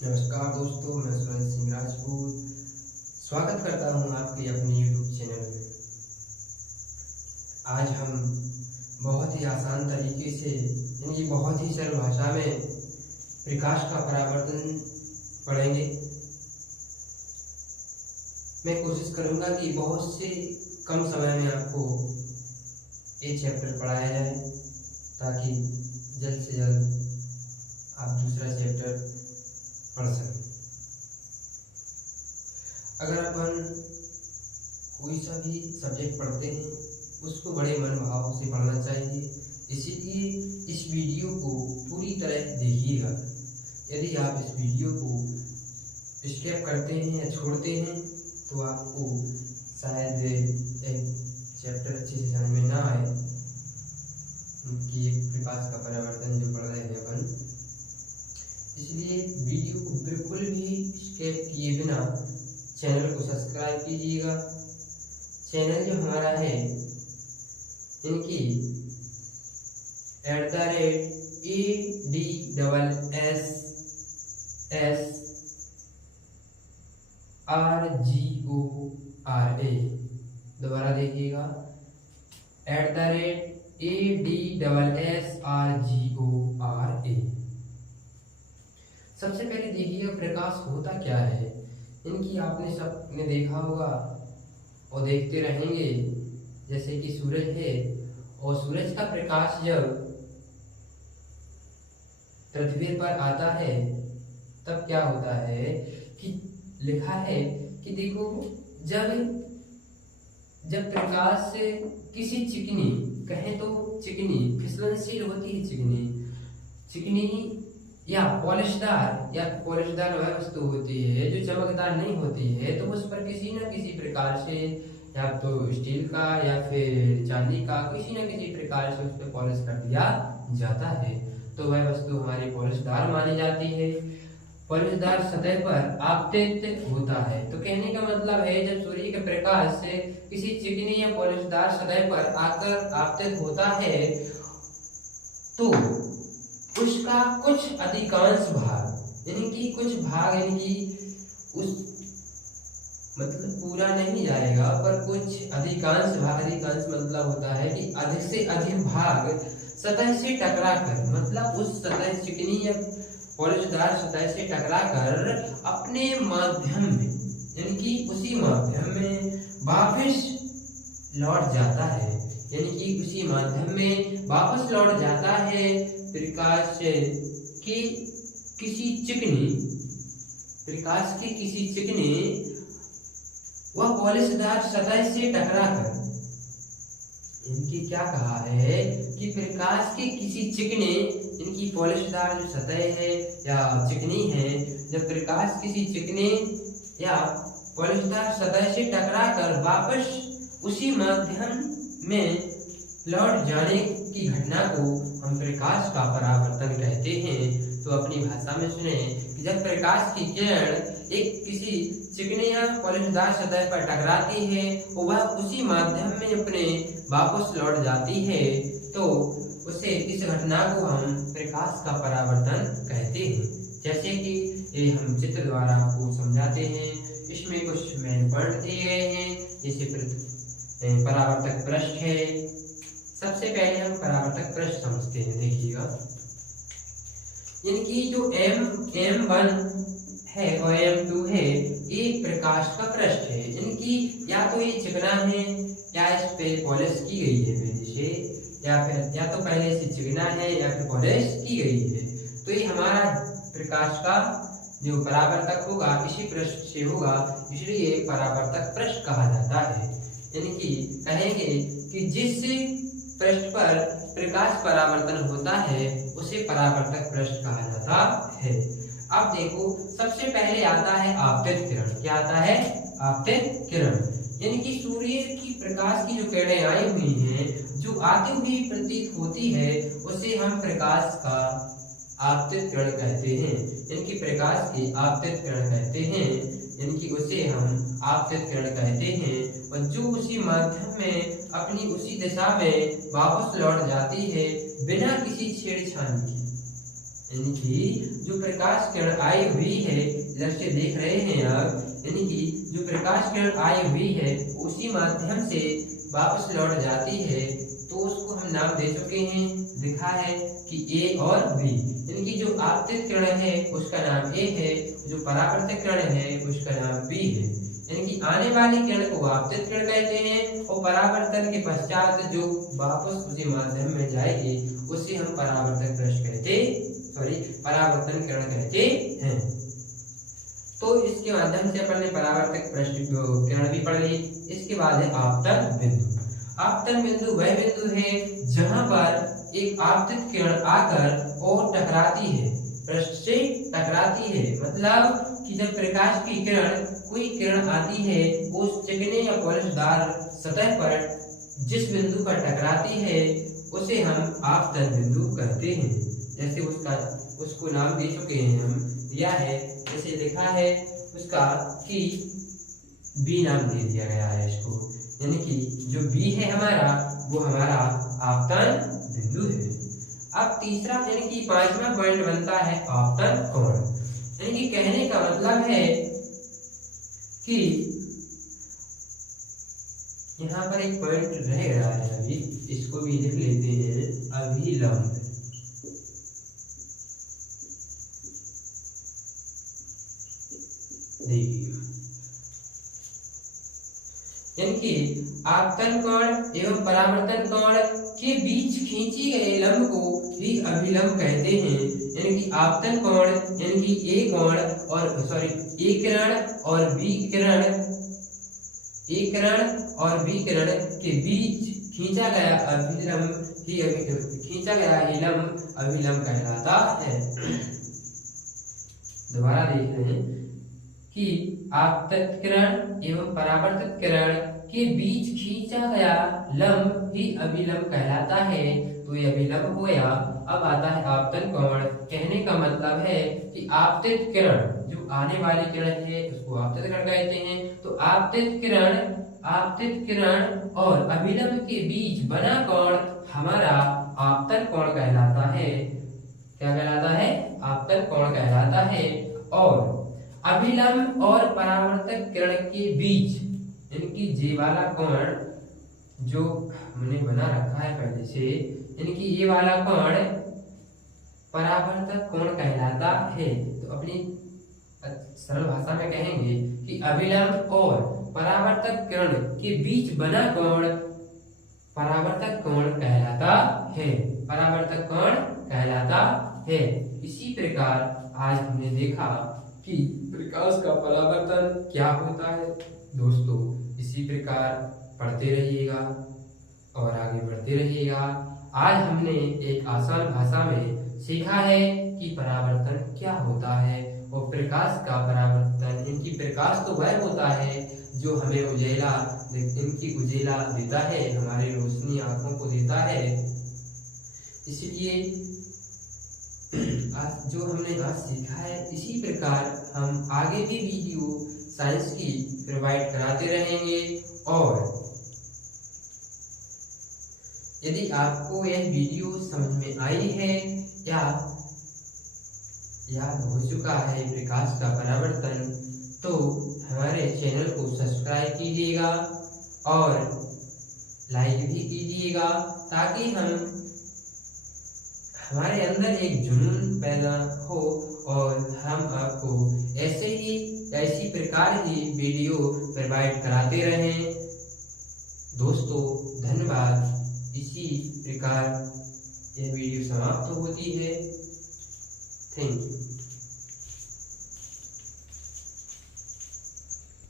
नमस्कार दोस्तों, मैं सुरेंद्र सिंह राजपूत स्वागत करता हूं आपके अपने YouTube चैनल में। आज हम बहुत ही आसान तरीके से यानी बहुत ही सरल भाषा में प्रकाश का परावर्तन पढ़ेंगे। मैं कोशिश करूंगा कि बहुत से कम समय में आपको ये चैप्टर पढ़ाया जाए ताकि जल्द से जल्द आप दूसरा चैप्टर पढ़ सकें। अगर अपन कोई सा भी सब्जेक्ट पढ़ते हैं उसको बड़े मन भाव से पढ़ना चाहिए, इसीलिए इस वीडियो को पूरी तरह देखिएगा। यदि आप इस वीडियो को स्किप करते हैं या छोड़ते हैं तो आपको शायद एक चैप्टर अच्छे से समझ में ना आए कि एक प्रकाश का परावर्तन जो पढ़ रहे हैं अपन। इसलिए वीडियो को बिल्कुल भी स्किप किए बिना चैनल को सब्सक्राइब कीजिएगा। चैनल जो हमारा है इनकी @ADSSRGORA, दोबारा देखिएगा, @ADSSRGORA। सबसे पहले देखिएगा प्रकाश होता क्या है। इनकी आपने सबने देखा होगा और देखते रहेंगे, जैसे कि सूरज है और सूरज का प्रकाश जब पृथ्वी पर आता है तब क्या होता है कि लिखा है कि देखो जब प्रकाश से किसी चिकनी, कहें तो चिकनी फिसलनशील होती है, चिकनी या पॉलिशदार वह वस्तु होती है जो चमकदार नहीं होती है, तो उस पर किसी न किसी प्रकार से या तो स्टील का या फिर चांदी का किसी न किसी प्रकार से उस पर पॉलिश कर दिया जाता है, तो वह वस्तु हमारी पॉलिशदार मानी जाती है। पॉलिशदार सतह पर आपतित होता है। तो कहने का मतलब है जब सूर्य के प्रकाश से किसी चिकनी या पॉलिशदार सतह पर आकर आपतित होता है तो उसका कुछ अधिकांश भाग यानी कि कुछ भाग यानी कि उस मतलब पूरा नहीं जाएगा पर कुछ अधिकांश भाग, अधिकांश मतलब होता है कि अधिक से अधिक भाग सतह से टकराकर, मतलब उस सतह चिकनी या पॉलिशदार सतह से टकराकर अपने माध्यम में यानी कि उसी माध्यम में वापस लौट जाता है, यानी कि उसी माध्यम में वापस लौट जाता है प्रकाश की किसी चिकनी वह पॉलिशदार सतह से टकराकर, इनकी क्या कहा है कि प्रकाश के किसी चिकने, इनकी पॉलिशदार जो सतह है या चिकनी है, जब प्रकाश किसी चिकने या पॉलिशदार सतह से टकराकर वापस उसी माध्यम में लौट जाने की घटना को हम प्रकाश का परावर्तन कहते हैं। तो अपनी भाषा में सुने कि जब प्रकाश की किरण एक किसी चिकने या पॉलिशदार सतह पर टकराती है और वह उसी माध्यम में अपने वापस लौट जाती है तो उसे इस घटना को हम प्रकाश का परावर्तन कहते हैं। जैसे कि ये हम चित्र द्वारा आपको समझाते हैं। इसमें कुछ मेन पॉइंट दिए गए हैं, जैसे परावर्तक पृष्ठ है। सबसे पहले हम परावर्तक पृष्ठ समझते हैं। देखिएगा, इनकी जो M1 है और M2 है, एक प्रकाश का पृष्ठ है। इनकी या तो ये चिकना है या इस पे पॉलिश की गई है पहले से, या तो पहले से चिकना है या फिर पॉलिश की गई है। तो ये हमारा प्रकाश का जो परावर्तक होगा इसी पृष्ठ से होगा, इसलिए परावर्तक पृष्ठ कहा जाता है। यानी कि कहेंगे कि जिस पृष्ठ पर प्रकाश परावर्तन होता है उसे परावर्तक पृष्ठ कहा जाता है। अब देखो, सबसे पहले आता है आपतित किरण। क्या आता है? आपतित किरण, यानी कि सूर्य की प्रकाश की जो किरणें आई हुई हैं, जो आती हुई प्रतीत होती है, उसे हम प्रकाश का आपतित किरण कहते हैं। यानी कि प्रकाश की आपतित किरण कहते हैं, यानी कि उसे हम आपतित किरण कहते हैं। और जो उसी माध्यम में अपनी उसी दिशा में वापस लौट जाती है बिना किसी छेड़छाड़ की, यानी कि जो प्रकाश किरण आई हुई है, इधर से देख रहे हैं आप, यानी कि जो प्रकाश किरण आई हुई है उसी माध्यम से वापस लौट जाती है, तो उसको हम नाम दे चुके हैं, लिखा है कि ए और बी। यानी कि जो आपतित किरण है उसका नाम ए है, जो परावर्तक किरण है उसका नाम बी है। यानी कि आने वाली किरण को आपतित किरण कहते हैं और परावर्तन के पश्चात जो वापस उसी माध्यम में जाएगी उसे हम परावर्तन परावर्तन किरण कहते हैं। तो इसके माध्यम से अपन ने परावर्तक किरण भी पढ़ ली। इसके बाद है आपतन बिंदु। आपतन बिंदु वह बिंदु है जहां पर एक आपतित किरण आकर और टकराती है, पृष्ठ से टकराती है। मतलब कि जब प्रकाश की किरण, कोई किरण आती है उस चिकने या पॉलिशदार सतह पर जिस बिंदु पर टकराती है उसे हम आपतन बिंदु कहते हैं। जैसे उसको नाम दे चुके हैं हम, दिया है, जैसे लिखा है उसका कि बी नाम दे दिया गया है इसको। यानी कि जो बी है हमारा वो हमारा आपतन बिंदु है। अब तीसरा यानी कि पांचवा पॉइंट बनता है आपतन कोण। यानी कि कहने का मतलब है कि यहाँ पर एक पॉइंट रह गया है, अभी इसको भी लिख लेते हैं, अभिलंब। देखिए, यानी कि आपतन कोण एवं परावर्तन कोण के बीच खींची गए लंब को भी अभिलंब कहते हैं। यानी कि आपतन कोण यानी कि ए कोण और ए किरण और बी किरण, ए किरण और बी किरण के बीच खींचा गया अभिलंब ही खींचा गया लंब अभिलंब कहलाता है। दोबारा देख रहे हैं कि आपतित किरण एवं परावर्तित किरण के बीच खींचा गया लंब ही अभिलंब कहलाता है। तो ये अभिलंब हो गया। अब आता है आपतन कोण। कहने का मतलब है कि आपतित किरण, जो आने वाली किरण है उसको आपतित किरण कहते हैं। तो आपतित किरण और अभिलंब के बीच बना कोण हमारा आपतन कोण कहलाता है। क्या कहलाता है? आपतन कोण कहलाता है। और अभिलंब और परावर्तक किरण के बीच इनकी जे वाला कोण जो हमने बना रखा है पहले से, यानी कि ये वाला कोण परावर्तक कोण कहलाता है। तो अपनी सरल भाषा में कहेंगे कि अभिलंब और परावर्तक किरण के बीच बना कोण परावर्तक कोण कहलाता है। परावर्तक कोण कहलाता है। इसी प्रकार आज हमने देखा कि प्रकाश का परावर्तन क्या होता है। दोस्तों, इसी प्रकार पढ़ते रहिएगा और आगे बढ़ते रहिएगा। आज हमने एक आसान भाषा में सीखा है कि परावर्तन क्या होता है और प्रकाश का परावर्तन। इनकी प्रकाश तो वह होता है जो हमें उजेला देता है, हमारी रोशनी आंखों को देता है। इसलिए आज जो हमने आज सीखा है, इसी प्रकार हम आगे भी वीडियो साइंस की प्रोवाइड कराते रहेंगे। और यदि आपको यह वीडियो समझ में आई है या याद हो चुका है प्रकाश का परावर्तन, तो हमारे चैनल को सब्सक्राइब कीजिएगा और लाइक भी कीजिएगा, ताकि हमारे अंदर एक जुनून पैदा हो और हम आपको ऐसी प्रकार की वीडियो प्रोवाइड कराते रहें। दोस्तों, धन्यवाद। इसी प्रकार यह वीडियो समाप्त होती है। Thank you.